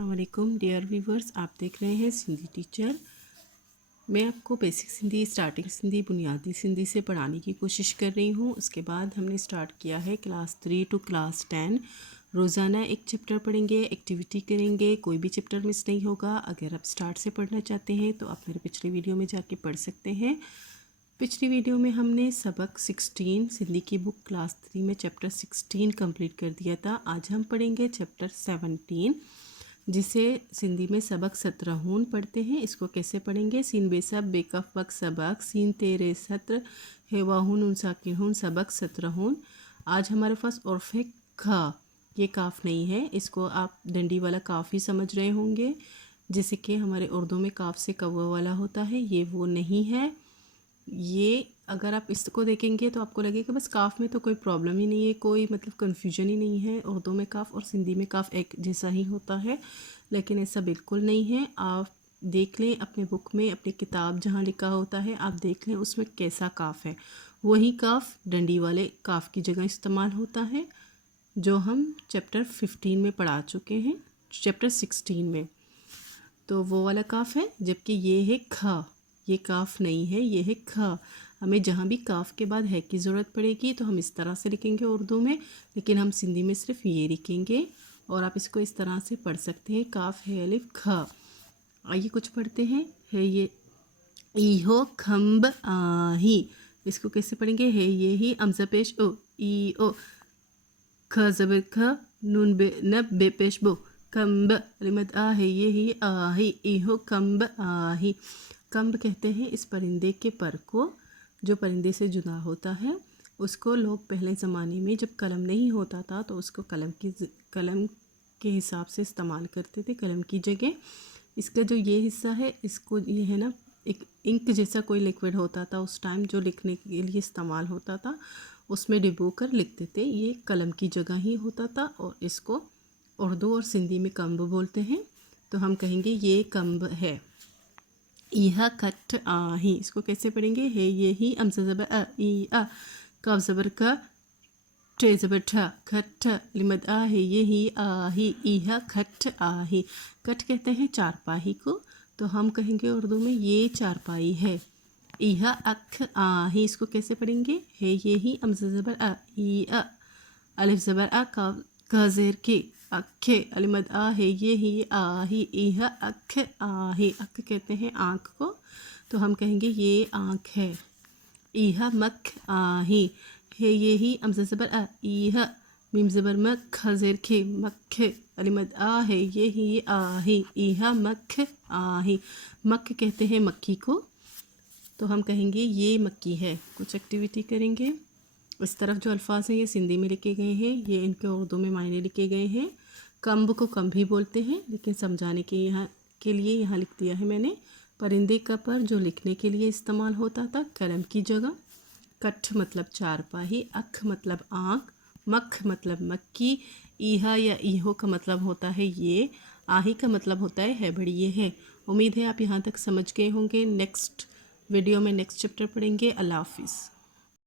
अस्सलामुअलैकुम dear viewers, आप देख रहे हैं सिंधी टीचर। मैं आपको बेसिक सिंधी, स्टार्टिंग सिंधी, बुनियादी सिंधी से पढ़ाने की कोशिश कर रही हूँ। उसके बाद हमने स्टार्ट किया है क्लास 3 टू क्लास 10। रोज़ाना एक चैप्टर पढ़ेंगे, एक्टिविटी करेंगे, कोई भी चैप्टर मिस नहीं होगा। अगर आप स्टार्ट से पढ़ना चाहते हैं तो आप मेरे पिछले वीडियो में जाके पढ़ सकते हैं। पिछली वीडियो में हमने सबक 16 सिंधी की बुक क्लास 3 में चैप्टर 16 कंप्लीट कर दिया था। आज हम पढ़ेंगे चैप्टर 17, जिसे सिंधी में सबक 17 पढ़ते हैं। इसको कैसे पढ़ेंगे? सीन बेसब बेकफ बक सबक सीन तेरे सत्र हेवाहुन उन साकिन सबक 17। आज हमारे पास उर्फ है खा। ये काफ नहीं है, इसको आप डंडी वाला काफ ही समझ रहे होंगे, जैसे कि हमारे उर्दू में काफ से कव्वा वाला होता है। ये वो नहीं है। ये अगर आप इसको देखेंगे तो आपको लगेगा बस काफ में तो कोई प्रॉब्लम ही नहीं है, कोई मतलब कन्फ्यूजन ही नहीं है। उर्दू में काफ और सिंधी में काफ एक जैसा ही होता है, लेकिन ऐसा बिल्कुल नहीं है। आप देख लें अपने बुक में, अपनी किताब जहाँ लिखा होता है आप देख लें उसमें कैसा काफ है। वही काफ डंडी वाले काफ की जगह इस्तेमाल होता है, जो हम चैप्टर 15 में पढ़ा चुके हैं, चैप्टर 16 में। तो वो वाला काफ है, जबकि ये है खा। ये काफ नहीं है, ये है खा। हमें जहाँ भी काफ के बाद है की ज़रूरत पड़ेगी तो हम इस तरह से लिखेंगे उर्दू में, लेकिन हम सिंधी में सिर्फ ये लिखेंगे। और आप इसको इस तरह से पढ़ सकते हैं, काफ है अलिफ खा। आइए कुछ पढ़ते हैं। है ये ईहो खम्ब आही, इसको कैसे पढ़ेंगे? है ये ही अमज़ा पेश ओ, ई ओ, ख ज़बर ख, नून बे न बे पेश बो, कम्ब अलिमत आ, है ये ही आही, ईहो कम्ब आही। कम्ब कहते हैं इस परिंदे के पर को, जो परिंदे से जुदा होता है। उसको लोग पहले ज़माने में जब कलम नहीं होता था तो उसको कलम के हिसाब से इस्तेमाल करते थे, कलम की जगह। इसका जो ये हिस्सा है, इसको ये है ना, एक इंक जैसा कोई लिक्विड होता था उस टाइम, जो लिखने के लिए इस्तेमाल होता था, उसमें डिबो कर लिखते थे। ये कलम की जगह ही होता था और इसको उर्दू और सिंधी में कम्ब बोलते हैं। तो हम कहेंगे ये कम्ब है। यह खट आही, इसको कैसे पढ़ेंगे? है ये ही अमज़ा ज़बर अ, ई आ, काफ ज़बर का, टे ज़बर ठा, खट लिमत आ, है ये ही आही, यह खट आही। कट कहते हैं चारपाही को, तो हम कहेंगे उर्दू में ये चारपाई है। यह अख आही, इसको कैसे पढ़ेंगे? है ये ही अमज़ा ज़बर अ, ई आ, अलिफ ज़बर आ, काफ का ज़ेर के, अखे अलिमद आ, है ये ही आही, यह अख आही। अख कहते हैं आँख को, तो हम कहेंगे ये आँख है। यह मख आही, है ये ही अमज़ा ज़बर आ, यह मीम ज़बर म, ख ज़ेर खे, मख अलिमद आ, है ये ही आही, यह मख आही। मक कहते हैं मक्खी को, तो हम कहेंगे ये मक्की है। कुछ एक्टिविटी करेंगे। इस तरफ जो अल्फाज हैं ये सिंधी में लिखे गए हैं, ये इनके उर्दू में मायने लिखे गए हैं। कम्ब को कम्ब भी बोलते हैं, लेकिन समझाने के लिए यहाँ लिख दिया है मैंने। परिंदे का पर जो लिखने के लिए इस्तेमाल होता था कलम की जगह। कठ मतलब चारपाही, अख मतलब आँख, मख मतलब मक्की, ईहा या ईहो का मतलब होता है ये, आही का मतलब होता है बड़ी ये है। उम्मीद है आप यहाँ तक समझ गए होंगे। नेक्स्ट वीडियो में नेक्स्ट चैप्टर पढ़ेंगे। अल्लाह हाफिज़।